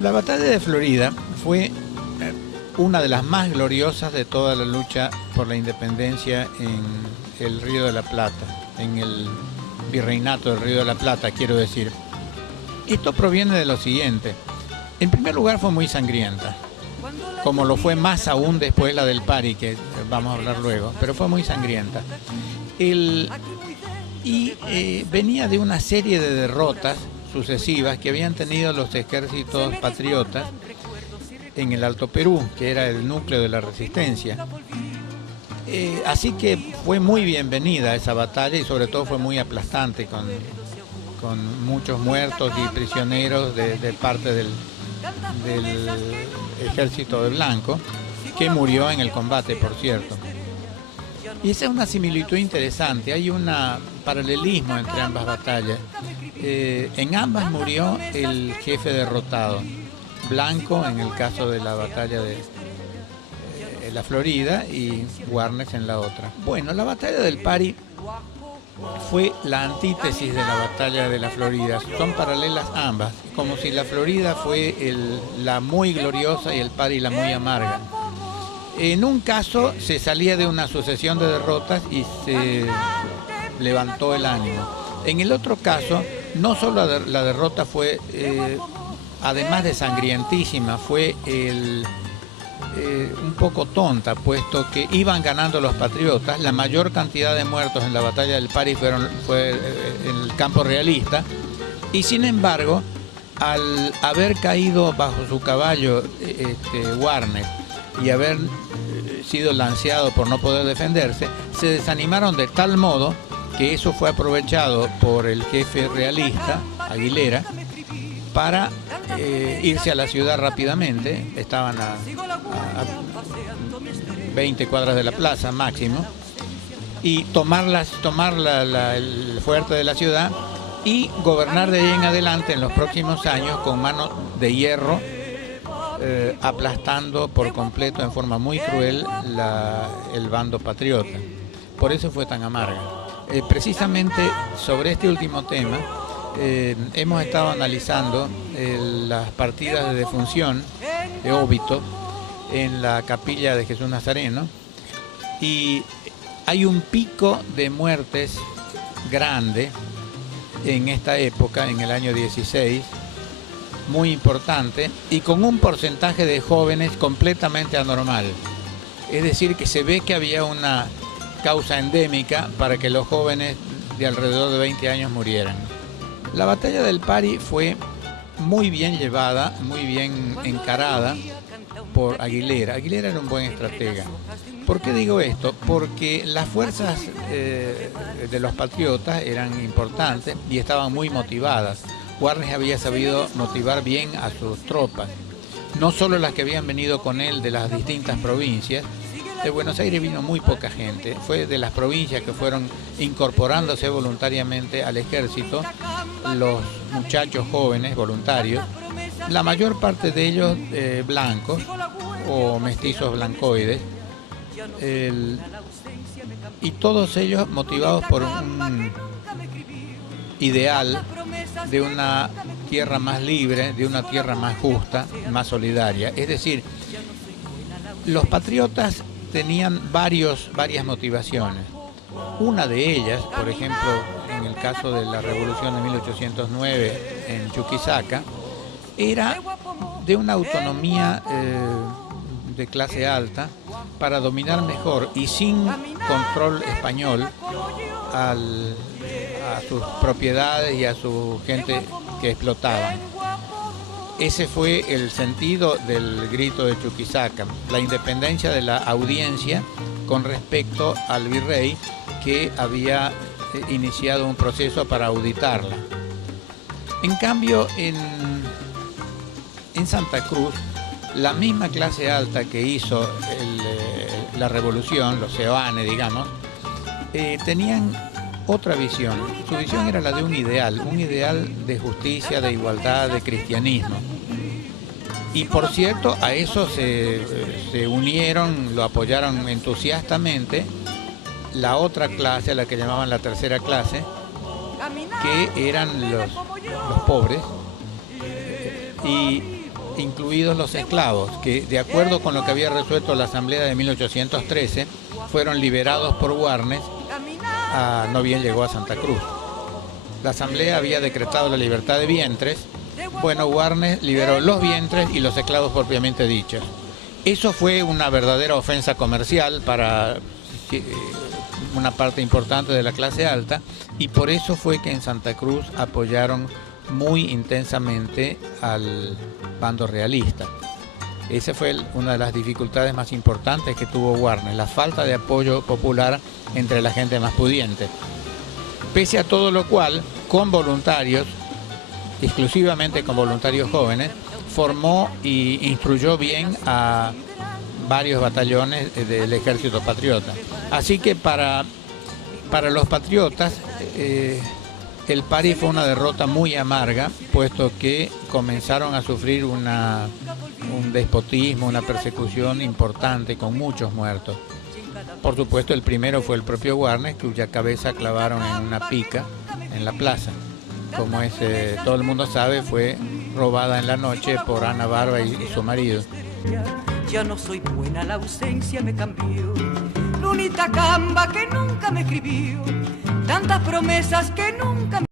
La batalla de Florida fue una de las más gloriosas de toda la lucha por la independencia en el Río de la Plata, en el virreinato del Río de la Plata, quiero decir. Esto proviene de lo siguiente. En primer lugar, fue muy sangrienta, como lo fue más aún después la del Pari, que vamos a hablar luego, pero fue muy sangrienta. Venía de una serie de derrotas sucesivas que habían tenido los ejércitos patriotas en el Alto Perú, que era el núcleo de la resistencia. Así que fue muy bienvenida esa batalla y sobre todo fue muy aplastante, con muchos muertos y prisioneros de parte del ejército de Blanco, que murió en el combate, por cierto. Y esa es una similitud interesante, hay un paralelismo entre ambas batallas. En ambas murió el jefe derrotado, Blanco en el caso de la batalla de la Florida y Warnes en la otra. Bueno, la batalla del Pari fue la antítesis de la batalla de la Florida, son paralelas ambas, como si la Florida fue la muy gloriosa y el Pari la muy amarga. En un caso se salía de una sucesión de derrotas y se levantó el ánimo. En el otro caso, no solo la derrota fue, además de sangrientísima, fue un poco tonta, puesto que iban ganando los patriotas. La mayor cantidad de muertos en la batalla del Pari fue en el campo realista, y sin embargo, al haber caído bajo su caballo Warnes y haber sido lanceado por no poder defenderse, se desanimaron de tal modo que eso fue aprovechado por el jefe realista, Aguilera, para irse a la ciudad rápidamente. Estaban a 20 cuadras de la plaza máximo, y tomar el fuerte de la ciudad y gobernar de ahí en adelante en los próximos años con mano de hierro, aplastando por completo en forma muy cruel el bando patriota. Por eso fue tan amarga. Precisamente sobre este último tema hemos estado analizando las partidas de defunción, de óbito, en la capilla de Jesús Nazareno, y hay un pico de muertes grande en esta época, en el año 16, muy importante, y con un porcentaje de jóvenes completamente anormal. Es decir, que se ve que había una causa endémica para que los jóvenes de alrededor de 20 años murieran. La batalla del Pari fue muy bien llevada, muy bien encarada por Aguilera. Aguilera era un buen estratega. ¿Por qué digo esto? Porque las fuerzas de los patriotas eran importantes y estaban muy motivadas. Warnes había sabido motivar bien a sus tropas, no solo las que habían venido con él de las distintas provincias. De Buenos Aires vino muy poca gente, fue de las provincias que fueron incorporándose voluntariamente al ejército los muchachos jóvenes voluntarios, la mayor parte de ellos blancos o mestizos blancoides, y todos ellos motivados por un ideal de una tierra más libre, de una tierra más justa, más solidaria. Es decir, los patriotas tenían varias motivaciones. Una de ellas, por ejemplo, en el caso de la revolución de 1809 en Chuquisaca, era de una autonomía de clase alta para dominar mejor y sin control español a sus propiedades y a su gente que explotaban. Ese fue el sentido del grito de Chuquisaca, la independencia de la audiencia con respecto al virrey, que había iniciado un proceso para auditarla. En cambio, en Santa Cruz, la misma clase alta que hizo la revolución, los seoane, digamos, tenían otra visión. Su visión era la de un ideal de justicia, de igualdad, de cristianismo. Y por cierto, a eso se unieron, lo apoyaron entusiastamente la otra clase, a la que llamaban la tercera clase, que eran los pobres, y incluidos los esclavos, que de acuerdo con lo que había resuelto la Asamblea de 1813, fueron liberados por Warnes, no bien llegó a Santa Cruz. La Asamblea había decretado la libertad de vientres. Bueno, Warnes liberó los vientres y los esclavos propiamente dichos. Eso fue una verdadera ofensa comercial para una parte importante de la clase alta, y por eso fue que en Santa Cruz apoyaron muy intensamente al bando realista. Esa fue una de las dificultades más importantes que tuvo Warnes, la falta de apoyo popular entre la gente más pudiente. Pese a todo lo cual, con voluntarios, exclusivamente con voluntarios jóvenes, formó y instruyó bien a varios batallones del ejército patriota. Así que para los patriotas, el Pari fue una derrota muy amarga, puesto que comenzaron a sufrir un despotismo, una persecución importante, con muchos muertos. Por supuesto, el primero fue el propio Warnes, cuya cabeza clavaron en una pica en la plaza. Como todo el mundo sabe, fue robada en la noche por Ana Barba y su marido. Ya no soy buena, la ausencia me cambió. Lunita Camba que nunca me escribió, tantas promesas que nunca me...